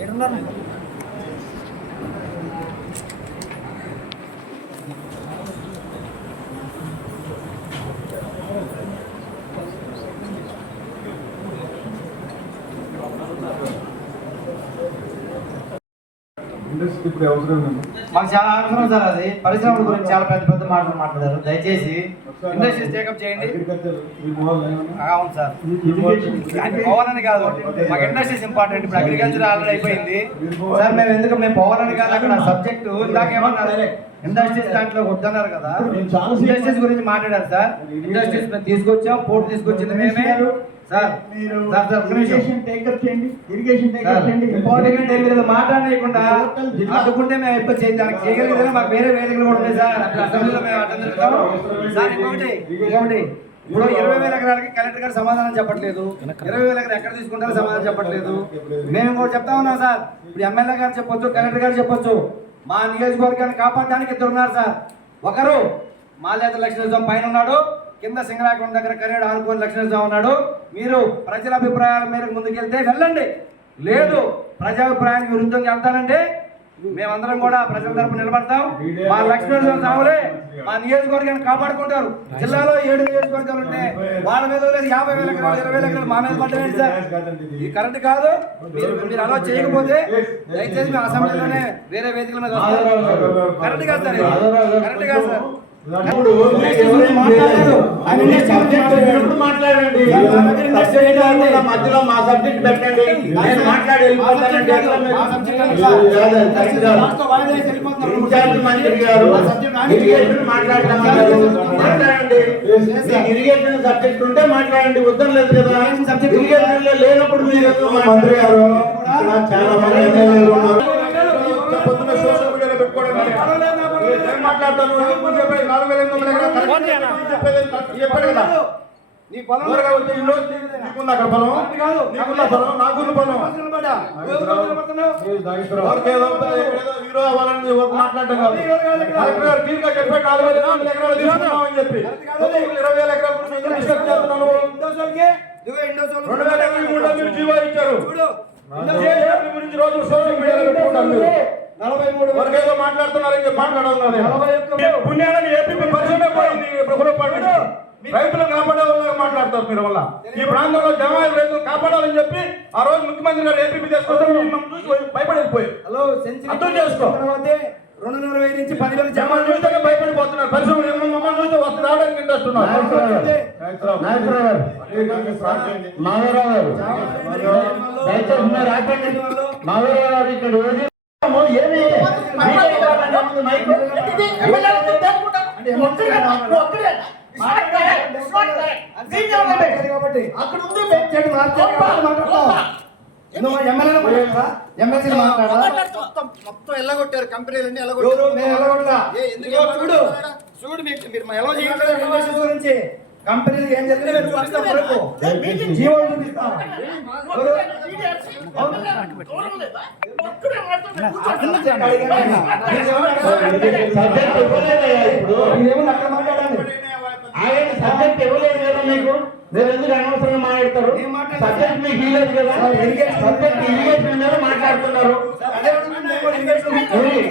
ఏడున్నారు industry ఇప్పుడు అవసరం మాకు చాలా అవసరం సార్ అది. పరిశ్రమల గురించి చాలా పెద్ద పెద్ద మాటలు మాట్లాడారు. దయచేసి ఇండస్ట్రీస్ టేకప్ చేయండి? అవును సార్. పవర్ అని కాదు. మాకు ఇండస్ట్రీస్ ఇంపార్టెంట్ ఇప్పుడు అగ్రికల్చర్ ఆల్రెడీ అయిపోయింది. సార్ మేము ఎందుకు మేము పవర్ అని కాదు అక్కడ సబ్జెక్ట్ ఇందాక ఏమన్నారు? ఇండస్ట్రీస్ దాంట్లో వద్దన్నారు కదా. ఇండస్ట్రీస్ గురించి మాట్లాడారు సార్. ఇండస్ట్రీస్ మేము తీసుకొచ్చాం పోర్ట్ తీసుకొచ్చింది మేమే. సార్ మీరు సార్ సార్ టోటల్ జిల్లా- అడ్డుకుంటే మేము ఎప్పుడు చేయాలి దానికి చేయగలిగితే మాకు వేరే వేదికలు కూడా ఉన్నాయి సార్. అసెంబ్లీలో మేము అటెండ్ సార్ ఇంకొకటి ఇంకొకటి. ఇప్పుడు ఇరవై వేల ఎకరాలకి కలెక్టర్ గారు సమాధానం చెప్పట్లేదు. ఇరవై వేల ఎకరాలు ఎక్కడ తీసుకుంటారో సమాధానం చెప్పట్లేదు. మేము కూడా చెప్తా ఉన్నాం సార్. ఇప్పుడు ఎమ్మెల్యే గారు చెప్పొచ్చు కలెక్టర్ గారు చెప్పొచ్చు. మా నియోజకవర్గాన్ని కాపాడడానికి ఇద్దరు ఉన్నారు సార్. ఒకరు మాల్యాద్రి లక్ష్మీస్వామి పైన ఉన్నాడు. కింద సింగరాకుం దగ్గర కరేడు ఆనుకోని లక్ష్మీస్వామి ఉన్నాడు. మీరు ప్రజల అభిప్రాయాల మేరకు ముందుకెళ్తే వెళ్ళండి. లేదు ప్రజాభిప్రాయానికి విరుద్ధంగా వెళ్తానంటే మేమందరం కూడా ప్రజల తరపు నిలబడతాం. మా లక్ష్మీనరసింహ స్వాములే మా నియోజకవర్గాన్ని కాపాడుకుంటారు. జిల్లాలో ఏడు నియోజకవర్గాలు ఉంటే వాళ్ళ మీద లేదు యాభై వేల ఎకరాలు ఇరవై వేల ఎకరాలు మా మీద పడ్డాయండి సార్. ఇది కరెక్ట్ కాదు మీరు మీరు అలా చేయకపోతే దయచేసి మీ అసెంబ్లీలోనే వేరే వేదికల మీద వస్తారు. కరెక్ట్ కాదు సార్ ఇది. కరెక్ట్ కాదు సార్. సబ్జెక్ట్ సబ్జెక్ట్ మధ్యలో మా సబ్జెక్ట్ పెట్టండి. నేను మాట్లాడి ఇరిగేషన్ మాట్లాడండి. ఇరిగేషన్ సబ్జెక్ట్ ఉంటే మాట్లాడండి. వద్దలేదు కదా. ఇరిగేషన్లో లేనప్పుడు మీరు మంత్రి గారు చాలా మంది మాట్లాడతాను. నాలుగు వేల ఎనిమిది చెప్పాడు కదా. నీ పొలం నీకుంది అక్కడ పొలం. నీకుంది పొలం? నాకుంది పొలం? హీరో అవ్వాలని మాట్లాడటం కాదు. కలెక్టర్ గారు క్లియర్గా చెప్పాడు నాలుగు వేల వందల ఎకరాలు తీసుకున్నామని చెప్పి. ఒక్కొక్కరు ఇరవై వేల ఎకరాల గురించి డిస్కస్ చేస్తున్నావు? రెండు వేల ఇరవై మూడులో మీరు జీవో ఇచ్చారు. గురించి రోజు సోషల్ మీడియాలో పెట్టుకుంటారు నలభై మూడు పుణ్యాలని ఏపీ పరిశ్రమ పోయింది పొరపాటు రైతులు కాపాడే మాట్లాడతారు మీరు వల్ల ఈ ప్రాంతంలో జమాయి రైతులు కాపాడాలని చెప్పి ఆ రోజు ముఖ్యమంత్రి గారు ఏపీ హలో అర్థం చేసుకో. తర్వాతే రెండున్నర వెయ్యి నుంచి పదివేల జమా జమాయి చూస్తే భయపడిపోతున్నారు పరిశ్రమలు ఏమో మమ్మల్ని చూస్తే వస్తే రావడానికి ఇంట్రెస్ట్ ఉన్నారు దయచేసి మాధవరావు గారు ఇక్కడ అక్కడ ఉంది చెడు మాట్లాడతాం. నువ్వు ఎమ్మెల్యే మాట్లాడతా ఎమ్మెల్సీ మాట్లాడా మొత్తం ఎల్లగొట్టారు. కంపెనీలన్నీ ఇదిగో చూడు? చూడు మీరు ఎలా ఇండస్ట్రీస్ గురించి కంపెనీలు ఏం జరిగిందో? మేము చూపిస్తాం వరకు. జీవోలు చూపిస్తాం. ఎవరు? సబ్జెక్ట్ ఇవ్వలేదయ్యా ఇప్పుడు అక్కడ మాట్లాడండి. ఆయన సబ్జెక్ట్ ఇవ్వలేదు కదా మీకు? మీరు ఎందుకు అనవసరంగా మాట్లాడతారు? సబ్జెక్ట్ మీకు ఇవ్వలేదు కదా? సబ్జెక్ట్ ఇరిగేషన్ మీద మాట్లాడుతున్నారు.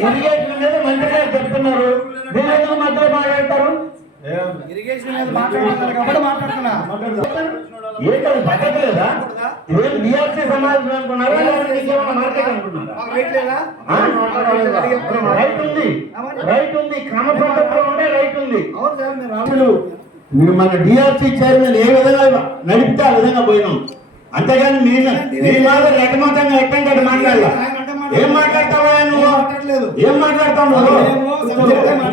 ఇరిగేషన్ మీద మంత్రి గారు చెప్తున్నారు. మీరు ఎందుకు మధ్యలో మాట్లాడతారు? ఇరిగేషన్ మీద మాట్లాడుతున్నారు కాబట్టి మాట్లాడుతున్నా. ఏంటది పద్ధతి లేదా ఇదేం బీఆర్సీ సమాజం అనుకున్నారా? లేదంటే ఇంకేమైనా మార్కెట్ అనుకున్నారా? మాకు రేట్ లేదా? ఆ? రైట్ ఉంది. రైట్ ఉంది. క్రమ పద్ధతిలో ఉంటే రైట్ ఉంది. అవును సార్ మీరు రాము అసలు మీరు మన డిఆర్సీ చైర్మన్ ఏ విధంగా నడిపితే ఆ విధంగా పోయినాం. అంతేగాని మీ మీ మాట రెటమతంగా ఎట్టంటే మాట్లాడాల? ఏం మాట్లాడతావా మాట్లాడలేదు ఏం.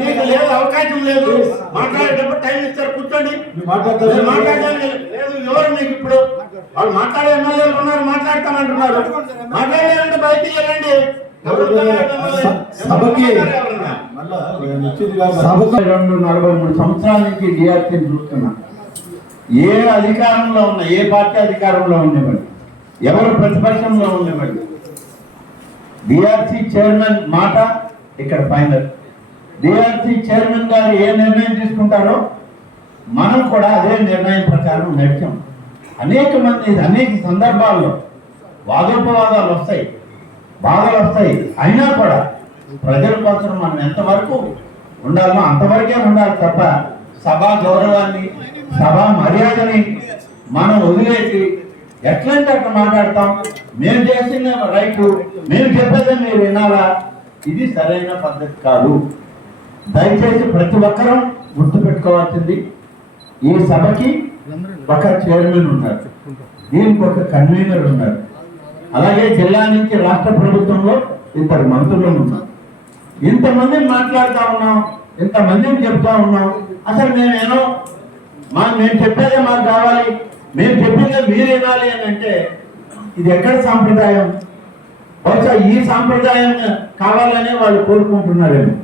నీకు లేదు అవకాశం లేదు. మాట్లాడేటప్పుడు టైం ఇస్తారు కూర్చోండి. మాట్లాడడానికి లేదు. ఎవరు మీకు ఇప్పుడు? వాళ్ళు మాట్లాడే ఎమ్మెల్యేలు ఉన్నారు మాట్లాడతానంటున్నారు మాట్లాడాలంటే బయటికి వెళ్ళండి. సభకి. రెండు నలభై మూడు సంవత్సరాల నుంచి డిఆర్సీ చూస్తున్నా. ఏ అధికారంలో ఉన్న ఏ పార్టీ అధికారంలో ఉండేవాడు ఎవరు ప్రతిపక్షంలో ఉండేవాడు డిఆర్సీ చైర్మన్ మాట ఇక్కడ ఫైనల్ డిఆర్సీ చైర్మన్ గారు ఏ నిర్ణయం తీసుకుంటారో మనం కూడా అదే నిర్ణయం ప్రకారం నడిచాం. అనేక మంది అనేక సందర్భాల్లో వాదోపవాదాలు వస్తాయి. బాధలు వస్తాయి. అయినా కూడా ప్రజల కోసం మనం ఎంతవరకు ఉండాలో అంతవరకే ఉండాలి తప్ప సభా గౌరవాన్ని సభా మర్యాదని మనం వదిలేసి ఎట్లంటే అట్లా మాట్లాడతాం? మేము చేసిన రైట్ మేము చెప్పేదే మీరు వినాలా? ఇది సరైన పద్ధతి కాదు. దయచేసి ప్రతి ఒక్కరూ గుర్తుపెట్టుకోవాల్సింది ఈ సభకి ఒక చైర్మన్ ఉన్నారు. దీనికి ఒక కన్వీనర్ ఉన్నారు. అలాగే జిల్లా నుంచి రాష్ట్ర ప్రభుత్వంలో ఇద్దరు మంత్రులు ఉన్నారు. ఇంతమంది మాట్లాడుతూ ఉన్నాం ఇంతమందిని చెప్తా ఉన్నాం. అసలు మేమేనో మా మేము చెప్పేదే మాకు కావాలి. మేము చెప్పిందే మీరు వినాలి అని అంటే ఇది ఎక్కడ సాంప్రదాయం? బహుశా ఈ సాంప్రదాయం కావాలనే వాళ్ళు కోరుకుంటున్నారేమో.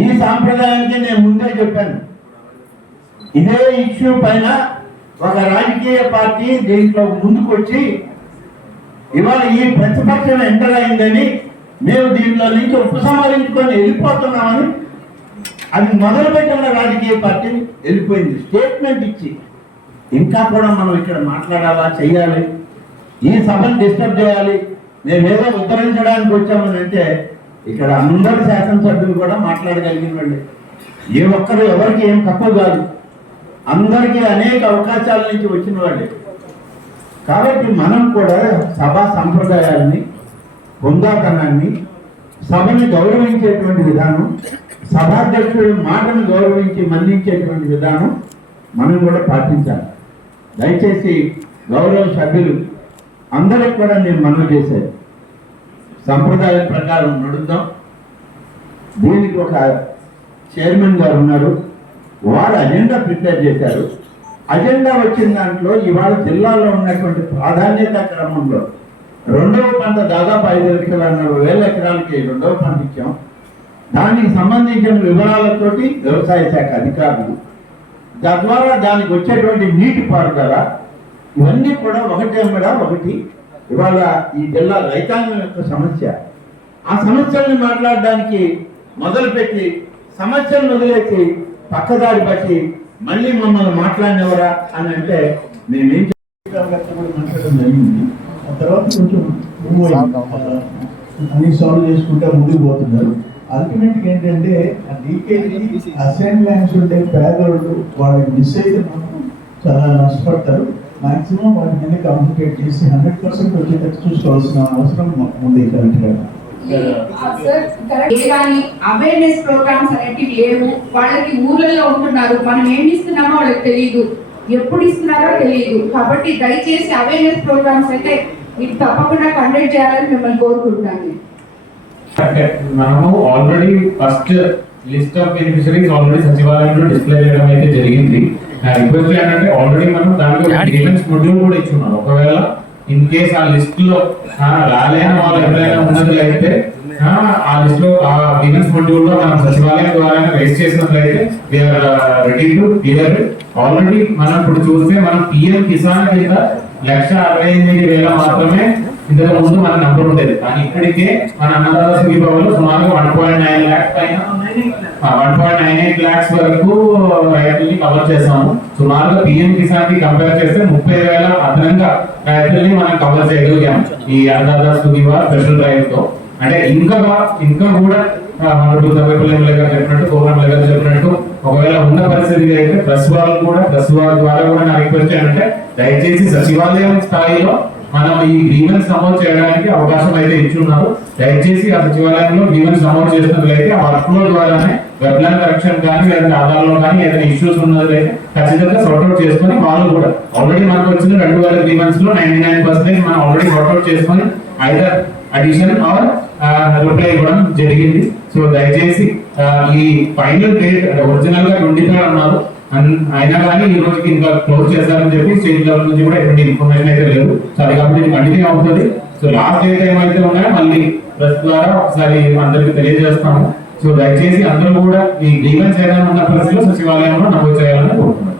ఈ సాంప్రదాయానికి నేను ముందే చెప్పాను. ఇదే ఇష్యూ పైన ఒక రాజకీయ పార్టీ దీంట్లో ముందుకొచ్చి ఇవాళ ఈ ప్రతిపక్షం ఎంటర్ అయిందని మేము దీంట్లో నుంచి ఉపసంహరించుకొని వెళ్ళిపోతున్నామని అది మొదలుపెట్టిన రాజకీయ పార్టీ వెళ్ళిపోయింది. స్టేట్మెంట్ ఇచ్చి. ఇంకా కూడా మనం ఇక్కడ మాట్లాడాలా చెయ్యాలి. ఈ సభను డిస్టర్బ్ చేయాలి. మేము ఏదో ఉద్ధరించడానికి వచ్చామని అంటే ఇక్కడ అందరు శాసనసభ్యులు కూడా మాట్లాడగలిగిన ఏ ఒక్కరు ఎవరికి ఏం తక్కువ కాదు. అందరికీ అనేక అవకాశాల నుంచి వచ్చిన వాళ్ళే కాబట్టి మనం కూడా సభా సంప్రదాయాల్ని హుందాతనాన్ని సభని గౌరవించేటువంటి విధానం సభాధ్యక్షుడి మాటను గౌరవించి మన్నించేటువంటి విధానం మనం కూడా పాటించాలి. దయచేసి గౌరవ సభ్యులు అందరికి కూడా నేను మనవి చేశాను సంప్రదాయం ప్రకారం నడుద్దాం. దీనికి ఒక చైర్మన్ గారు ఉన్నారు. వారు అజెండా ప్రిపేర్ చేశారు. అజెండా వచ్చిన దాంట్లో ఇవాళ జిల్లాలో ఉన్నటువంటి ప్రాధాన్యత క్రమంలో రెండవ పంట దాదాపు ఐదు లక్షల నలభై వేల ఎకరాలకి రెండవ పంట ఇచ్చాం. దానికి సంబంధించిన వివరాలతోటి వ్యవసాయ శాఖ అధికారులు తద్వారా దానికి వచ్చేటువంటి నీటి పారుదల ఇవన్నీ కూడా ఒకటే కూడా ఒకటి. ఇవాళ ఈ జిల్లా రైతాంగం యొక్క సమస్య. ఆ సమస్యల్ని మాట్లాడడానికి మొదలుపెట్టి సమస్యలను వదిలేసి పక్కదారి పట్టి మళ్ళీ మమ్మల్ని మాట్లాడినవరా అని అంటే మేమేం మాట్లాడడం జరిగింది. ఆ తర్వాత కొంచెం. అన్ని సాల్వ్ చేసుకుంటే ముందుకు పోతున్నారు అల్టిమేట్ ఏంటంటే ఆ డీకేజీ అసైన్ ల్యాండ్స్ ఉండే పేదోళ్ళు వాళ్ళకి మిస్ అయితే మాత్రం చాలా నష్టపడతారు. మాక్సిమం వాటి మీద కాన్సన్ట్రేట్ చేసి హండ్రెడ్ పర్సెంట్ వచ్చేటట్టు చూసుకోవాల్సిన అవసరం ఉంది కరెక్ట్గా కానీ అవేర్నెస్ ప్రోగ్రామ్స్ అనేటివి లేవు. వాళ్ళకి ఊర్లలో ఉంటున్నారు. మనం ఏం ఇస్తున్నామో వాళ్ళకి తెలియదు ఎప్పుడు ఇస్తున్నారో తెలియదు కాబట్టి దయచేసి అవేర్నెస్ ప్రోగ్రామ్స్ అయితే మీరు తప్పకుండా కండక్ట్ చేయాలని మిమ్మల్ని కోరుకుంటున్నాను. మనము already first list of beneficiaries already సచివాలయంలో డిస్ప్లే చేయడం అయితే జరిగింది. నా రిక్వెస్ట్ ఏంటంటే ఆల్రెడీ మనం దాంట్లో షెడ్యూల్ కూడా ఇచ్చున్నాం. ఒకవేళ ఇన్ కేస్ ఆ లిస్ట్లో రాలేని వాళ్ళు ఎవరైనా ఉన్నట్లయితే ఆ, లిస్ట్లో ఆ గ్రీవెన్స్ షెడ్యూల్లో మనం సచివాలయం ద్వారా రేస్ చేసినట్లయితే రెడీ టు క్లియర్ ఆల్రెడీ మనం ఇప్పుడు చూస్తే మనం పిఎం కిసాన్ కింద లక్ష అరవై ఎనిమిది వేల మాత్రమే ఇంతకు ముందు మన నంబర్ ఉండేది. కానీ ఇప్పటికే మన అన్నదాత సుఖీభావంలో సుమారుగా వన్ పాయింట్ నైన్ ల్యాక్స్ పైన one point nine eight lakhs వరకు రైతుల్ని కవర్ చేసాము సుమారుగా పిఎం కిసాన్కి కంపేర్ చేస్తే ముప్పై వేల అదనంగా రైతుల్ని మనం కవర్ చేయగలిగాం ఈ అన్నదాత సుఖీభావ స్పెషల్ డ్రైవ్తో. అంటే ఇంకా ఇంకా కూడా మనకు గారు చెప్పినట్టు కోరం గారు చెప్పినట్టు ఒకవేళ ఉన్న పరిస్థితి అయితే ప్రెస్ వాళ్ళు కూడా ప్రెస్ వాళ్ళ ద్వారా కూడా నా రిక్వెస్ట్ ఏంటంటే దయచేసి సచివాలయం స్థాయిలో మనం ఈ గ్రీవెన్స్ నమోదు చేయడానికి అవకాశం అయితే ఇచ్చున్నారు దయచేసి ఆ సచివాలయంలో గ్రీవెన్స్ నమోదు చేసినట్లయితే ఆ వర్క్ ఫ్లో ద్వారానే వెబ్లైన్ కరెక్షన్ కానీ లేదంటే ఆధార్లో కానీ ఏదైనా ఇష్యూస్ ఉన్నట్లయితే ఖచ్చితంగా సార్ట్అవుట్ చేసుకొని వాళ్ళు కూడా ఆల్రెడీ మనకు వచ్చిన రెండు వేల గ్రీవెన్స్లో నైన్టీ నైన్ పర్సెంటేజ్ మనం ఆల్రెడీ సార్ట్అవుట్ చేసుకొని ఐదర్ అడిషన్ ఆర్ రిప్లై ఇవ్వడం జరిగింది. సో దయచేసి ఈ ఫైనల్ డేట్ ఒరిజినల్గా ట్వంటీ ఫైవ్ అన్నారు. అండ్ అయినా కానీ ఈ రోజుకి ఇంకా క్లోజ్ చేస్తారని చెప్పి స్టేట్ లెవెల్ నుంచి కూడా ఎటువంటి ఇన్ఫర్మేషన్ అయితే లేదు. సో అది కాబట్టి కంటిన్యూ అవుతుంది. సో లాస్ట్ డేట్ ఏమైతే ఉన్నాయో మళ్ళీ ప్రెస్ ద్వారా ఒకసారి అందరికి తెలియజేస్తాము. సో దయచేసి అందరూ కూడా ఈ గ్రీవెన్స్ ఏదైనా ఉన్న పరిస్థితిలో సచివాలయంలో నమోదు చేయాలని కోరుతున్నాను